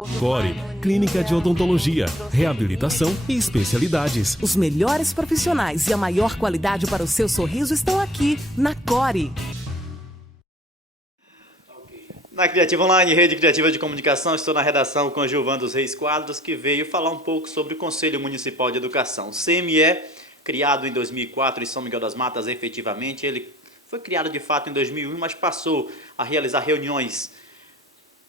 Core, clínica de odontologia, reabilitação e especialidades. Os melhores profissionais e a maior qualidade para o seu sorriso estão aqui, na Core. Na Criativa Online, Rede Criativa de Comunicação, estou na redação com Gilvan dos Reis Quadros, que veio falar um pouco sobre o Conselho Municipal de Educação. O CME, criado em 2004 em São Miguel das Matas, efetivamente, ele foi criado de fato em 2001, mas passou a realizar reuniões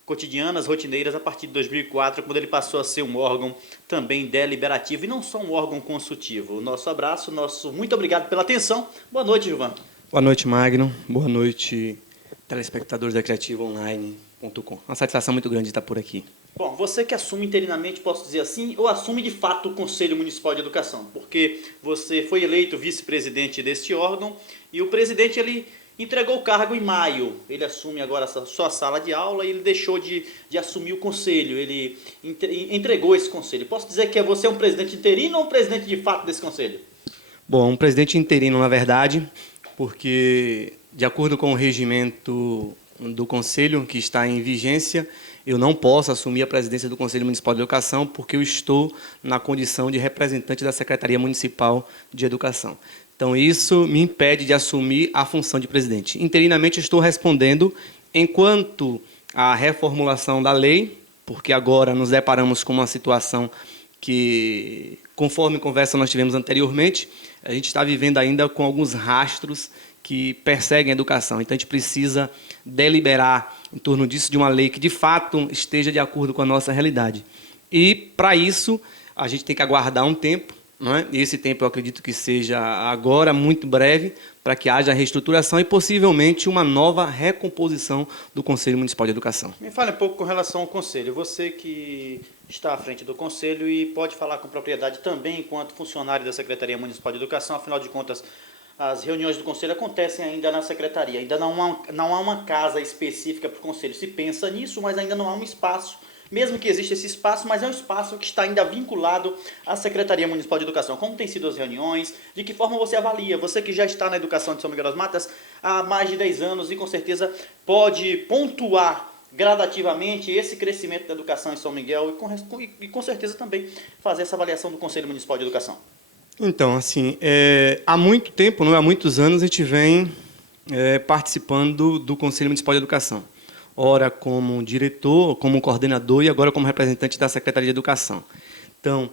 cotidianas, rotineiras, a partir de 2004, quando ele passou a ser um órgão também deliberativo e não só um órgão consultivo. Nosso abraço, muito obrigado pela atenção. Boa noite, Gilvan. Boa noite, Magno. Boa noite, telespectadores da CriativaOnline.com. Uma satisfação muito grande estar por aqui. Bom, você que assume interinamente, posso dizer assim, ou assume de fato o Conselho Municipal de Educação, porque você foi eleito vice-presidente deste órgão e o presidente, ele entregou o cargo em maio. Ele assume agora a sua sala de aula e ele deixou de assumir o conselho. Ele entregou esse conselho. Posso dizer que você é um presidente interino ou um presidente de fato desse conselho? Bom, um presidente interino, na verdade, porque, de acordo com o regimento do conselho que está em vigência, eu não posso assumir a presidência do Conselho Municipal de Educação porque eu estou na condição de representante da Secretaria Municipal de Educação. Então, isso me impede de assumir a função de presidente. Interinamente, estou respondendo enquanto a reformulação da lei, porque agora nos deparamos com uma situação que, conforme conversa nós tivemos anteriormente, a gente está vivendo ainda com alguns rastros que perseguem a educação. Então, a gente precisa deliberar em torno disso, de uma lei que, de fato, esteja de acordo com a nossa realidade. E, para isso, a gente tem que aguardar um tempo, não é? E esse tempo eu acredito que seja agora, muito breve, para que haja reestruturação e possivelmente uma nova recomposição do Conselho Municipal de Educação. Me fale um pouco com relação ao Conselho. Você que está à frente do Conselho e pode falar com propriedade também enquanto funcionário da Secretaria Municipal de Educação, afinal de contas, as reuniões do Conselho acontecem ainda na Secretaria. Ainda não há uma casa específica para o Conselho. Se pensa nisso, mas ainda não há um espaço. Mesmo que exista esse espaço, mas é um espaço que está ainda vinculado à Secretaria Municipal de Educação. Como têm sido as reuniões? De que forma você avalia? Você que já está na educação de São Miguel das Matas há mais de 10 anos e com certeza pode pontuar gradativamente esse crescimento da educação em São Miguel e com certeza também fazer essa avaliação do Conselho Municipal de Educação. Então, assim, há muito tempo, não é? Há muitos anos, a gente vem participando do Conselho Municipal de Educação. Ora como diretor, como coordenador e agora como representante da Secretaria de Educação. Então,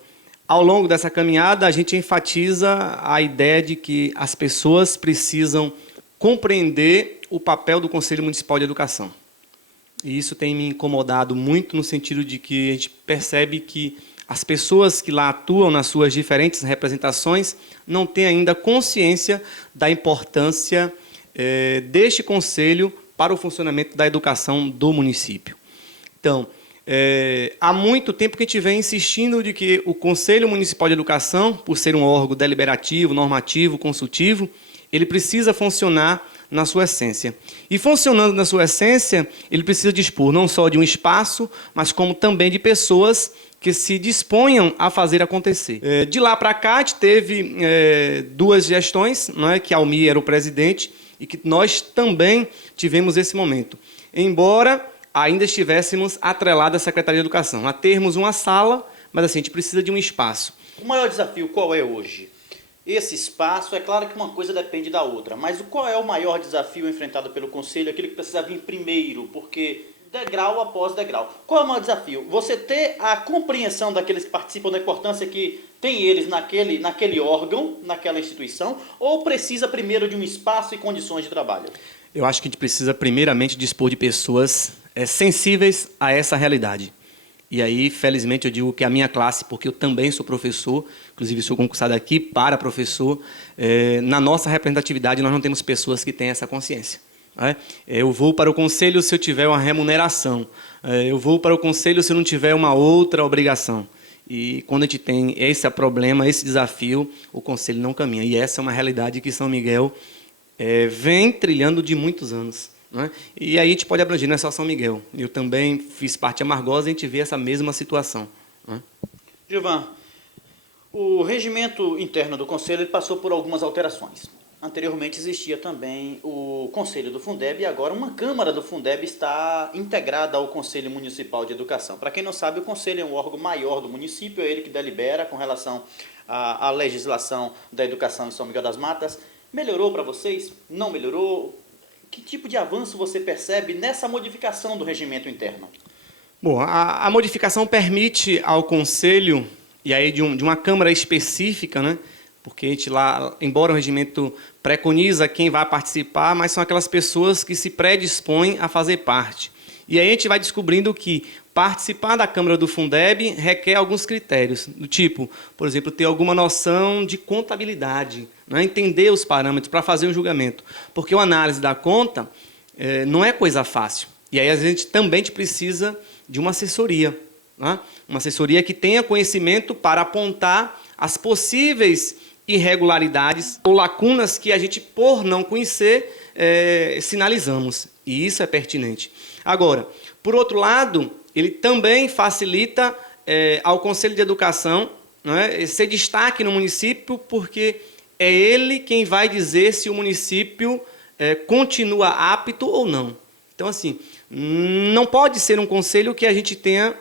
ao longo dessa caminhada, a gente enfatiza a ideia de que as pessoas precisam compreender o papel do Conselho Municipal de Educação. E isso tem me incomodado muito no sentido de que a gente percebe que as pessoas que lá atuam nas suas diferentes representações não têm ainda consciência da importância deste Conselho para o funcionamento da educação do município. Então, há muito tempo que a gente vem insistindo de que o Conselho Municipal de Educação, por ser um órgão deliberativo, normativo, consultivo, ele precisa funcionar na sua essência. E funcionando na sua essência, ele precisa dispor não só de um espaço, mas como também de pessoas que se disponham a fazer acontecer. De lá para cá, a gente teve duas gestões, não é, que a Almir era o presidente, e que nós também tivemos esse momento. Embora ainda estivéssemos atrelados à Secretaria de Educação, a termos uma sala, mas assim, a gente precisa de um espaço. O maior desafio qual é hoje? Esse espaço, é claro que uma coisa depende da outra, mas qual é o maior desafio enfrentado pelo Conselho, aquele que precisa vir primeiro, porque degrau após degrau. Qual é o maior desafio? Você ter a compreensão daqueles que participam da importância que tem eles naquele órgão, naquela instituição, ou precisa primeiro de um espaço e condições de trabalho? Eu acho que a gente precisa primeiramente dispor de pessoas sensíveis a essa realidade. E aí, felizmente, eu digo que a minha classe, porque eu também sou professor, inclusive sou concursado aqui para professor, na nossa representatividade nós não temos pessoas que têm essa consciência. Eu vou para o conselho se eu tiver uma remuneração, eu vou para o conselho se eu não tiver uma outra obrigação. E quando a gente tem esse problema, esse desafio, o conselho não caminha. E essa é uma realidade que São Miguel vem trilhando de muitos anos. Né? E aí a gente pode abranger, não é só São Miguel. Eu também fiz parte de Amargosa e a gente vê essa mesma situação. Né? Gilvan, o regimento interno do Conselho passou por algumas alterações. Anteriormente existia também o Conselho do Fundeb e agora uma Câmara do Fundeb está integrada ao Conselho Municipal de Educação. Para quem não sabe, o Conselho é um órgão maior do município, é ele que delibera com relação à legislação da educação em São Miguel das Matas. Melhorou para vocês? Não melhorou? Que tipo de avanço você percebe nessa modificação do regimento interno? Bom, a modificação permite ao Conselho, e aí de uma Câmara específica, né? Porque a gente lá, embora o regimento preconiza quem vai participar, mas são aquelas pessoas que se predispõem a fazer parte. E aí a gente vai descobrindo que participar da Câmara do Fundeb requer alguns critérios, do tipo, por exemplo, ter alguma noção de contabilidade, né? Entender os parâmetros para fazer um julgamento. Porque a análise da conta não é coisa fácil. E aí a gente também precisa de uma assessoria, né? Uma assessoria que tenha conhecimento para apontar as possíveis irregularidades ou lacunas que a gente, por não conhecer, sinalizamos. E isso é pertinente. Agora, por outro lado, ele também facilita ao Conselho de Educação, né, ser destaque no município, porque é ele quem vai dizer se o município continua apto ou não. Então, assim, não pode ser um conselho que a gente tenha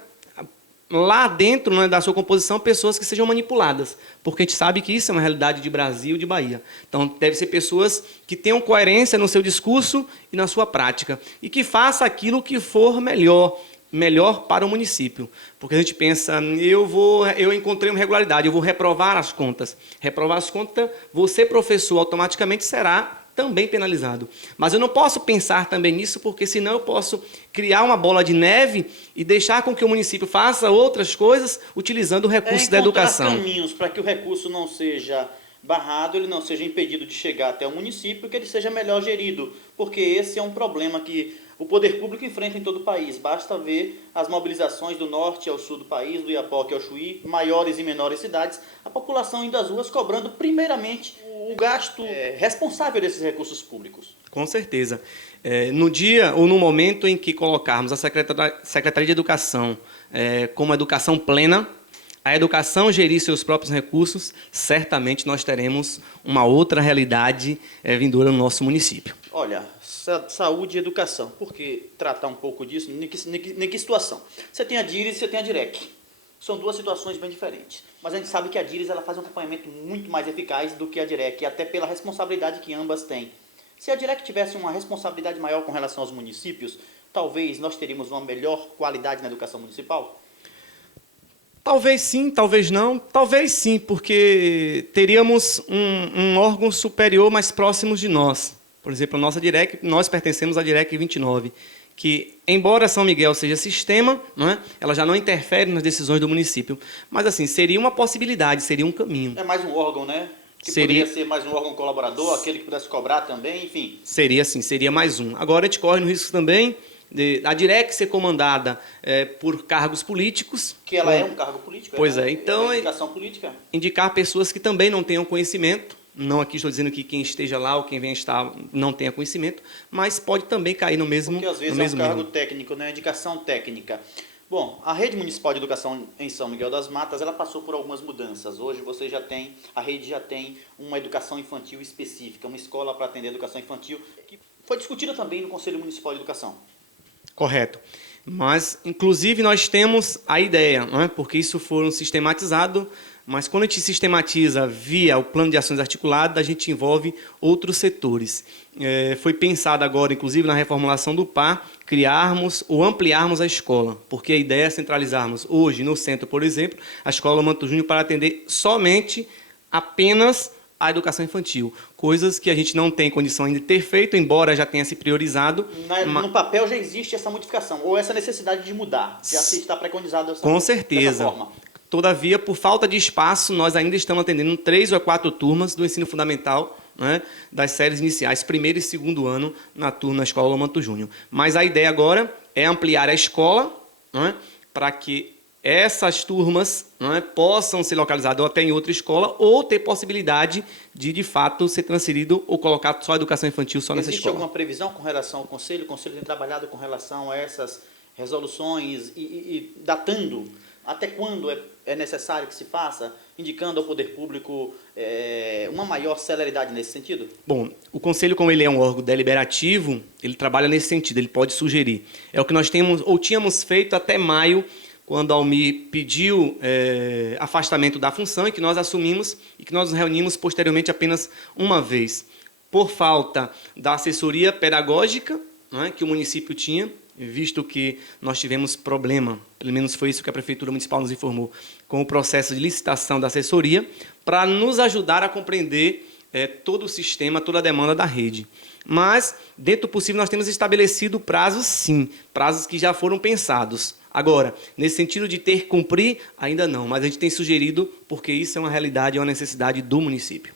lá dentro, né, da sua composição, pessoas que sejam manipuladas, porque a gente sabe que isso é uma realidade de Brasil e de Bahia. Então, deve ser pessoas que tenham coerência no seu discurso e na sua prática, e que faça aquilo que for melhor para o município. Porque a gente pensa, eu encontrei uma irregularidade, eu vou reprovar as contas. Reprovar as contas, você, professor, automaticamente será também penalizado. Mas eu não posso pensar também nisso, porque senão eu posso criar uma bola de neve e deixar com que o município faça outras coisas utilizando o recurso da educação. Caminhos para que o recurso não seja barrado, ele não seja impedido de chegar até o município, que ele seja melhor gerido, porque esse é um problema que o poder público enfrenta em todo o país. Basta ver as mobilizações do norte ao sul do país, do Iapoque ao Chuí, maiores e menores cidades, a população indo às ruas cobrando primeiramente o gasto responsável desses recursos públicos. Com certeza. No dia ou no momento em que colocarmos a Secretaria de Educação como educação plena, a educação gerir seus próprios recursos, certamente nós teremos uma outra realidade vindoura no nosso município. Olha, saúde e educação, por que tratar um pouco disso? Em que situação? Você tem a DIRES e você tem a DIREC. São duas situações bem diferentes. Mas a gente sabe que a DIRES ela faz um acompanhamento muito mais eficaz do que a DIREC, até pela responsabilidade que ambas têm. Se a DIREC tivesse uma responsabilidade maior com relação aos municípios, talvez nós teríamos uma melhor qualidade na educação municipal? Talvez sim, talvez não. Talvez sim, porque teríamos um órgão superior mais próximo de nós. Por exemplo, a nossa DIREC, nós pertencemos à DIREC 29, que, embora São Miguel seja sistema, não é? Ela já não interfere nas decisões do município. Mas, assim, seria uma possibilidade, seria um caminho. É mais um órgão, né? Que poderia ser mais um órgão colaborador, aquele que pudesse cobrar também, enfim. Seria, sim, seria mais um. Agora, a gente corre no risco também a DIREC ser comandada por cargos políticos. Que ela é um cargo político. Pois então... indicação política. Indicar pessoas que também não tenham conhecimento. Não aqui estou dizendo que quem esteja lá ou quem venha estar não tenha conhecimento, mas pode também cair no mesmo Porque às vezes no é mesmo um cargo nível. técnico, né? Indicação técnica. Bom, a Rede Municipal de Educação em São Miguel das Matas, ela passou por algumas mudanças. Hoje a rede já tem uma educação infantil específica, uma escola para atender a educação infantil, que foi discutida também no Conselho Municipal de Educação. Correto. Mas, inclusive, nós temos a ideia, não é? Porque isso foi sistematizado, mas quando a gente sistematiza via o plano de ações articulado, a gente envolve outros setores. Foi pensado agora, inclusive, na reformulação do PAR, criarmos ou ampliarmos a escola, porque a ideia é centralizarmos hoje, no centro, por exemplo, a Escola Manto Júnior para atender apenas a educação infantil, coisas que a gente não tem condição ainda de ter feito, embora já tenha se priorizado. No papel já existe essa modificação, ou essa necessidade de mudar, já se está preconizado com certeza. Dessa forma. Todavia, por falta de espaço, nós ainda estamos atendendo 3 ou 4 turmas do ensino fundamental, né, das séries iniciais, primeiro e segundo ano, na Escola Manto Júnior. Mas a ideia agora é ampliar a escola, né, para que essas turmas, né, possam ser localizadas até em outra escola ou ter possibilidade de fato, ser transferido ou colocar só a educação infantil só nessa escola. Existe alguma previsão com relação ao Conselho? O Conselho tem trabalhado com relação a essas resoluções e datando Até quando é necessário que se faça, indicando ao poder público uma maior celeridade nesse sentido? Bom, o Conselho, como ele é um órgão deliberativo, ele trabalha nesse sentido, ele pode sugerir. É o que nós temos ou tínhamos feito até maio, quando a Almir pediu afastamento da função e que nós assumimos e que nós nos reunimos posteriormente apenas uma vez. Por falta da assessoria pedagógica, né, que o município tinha, visto que nós tivemos problema, pelo menos foi isso que a Prefeitura Municipal nos informou, com o processo de licitação da assessoria, para nos ajudar a compreender todo o sistema, toda a demanda da rede. Mas, dentro do possível, nós temos estabelecido prazos, sim, prazos que já foram pensados. Agora, nesse sentido de ter que cumprir, ainda não, mas a gente tem sugerido, porque isso é uma realidade, é uma necessidade do município.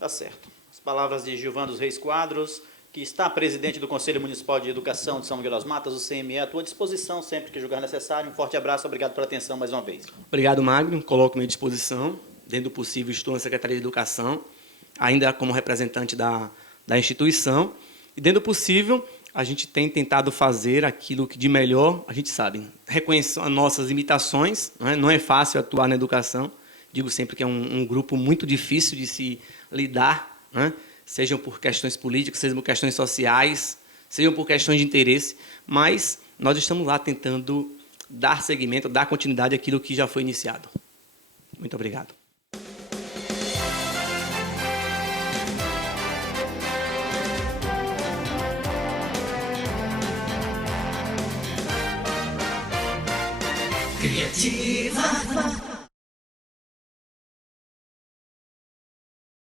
Tá certo. As palavras de Gilvan dos Reis Quadros, que está presidente do Conselho Municipal de Educação de São Miguel das Matas, o CME, à tua disposição sempre que julgar necessário. Um forte abraço, obrigado pela atenção mais uma vez. Obrigado, Magno. Coloco-me à disposição. Dentro do possível, estou na Secretaria de Educação, ainda como representante da instituição. E, dentro do possível, a gente tem tentado fazer aquilo que de melhor a gente sabe. Reconhecer as nossas limitações, não é fácil atuar na educação. Digo sempre que é um grupo muito difícil de se lidar, sejam por questões políticas, sejam por questões sociais, sejam por questões de interesse, mas nós estamos lá tentando dar seguimento, dar continuidade àquilo que já foi iniciado. Muito obrigado. Criativa.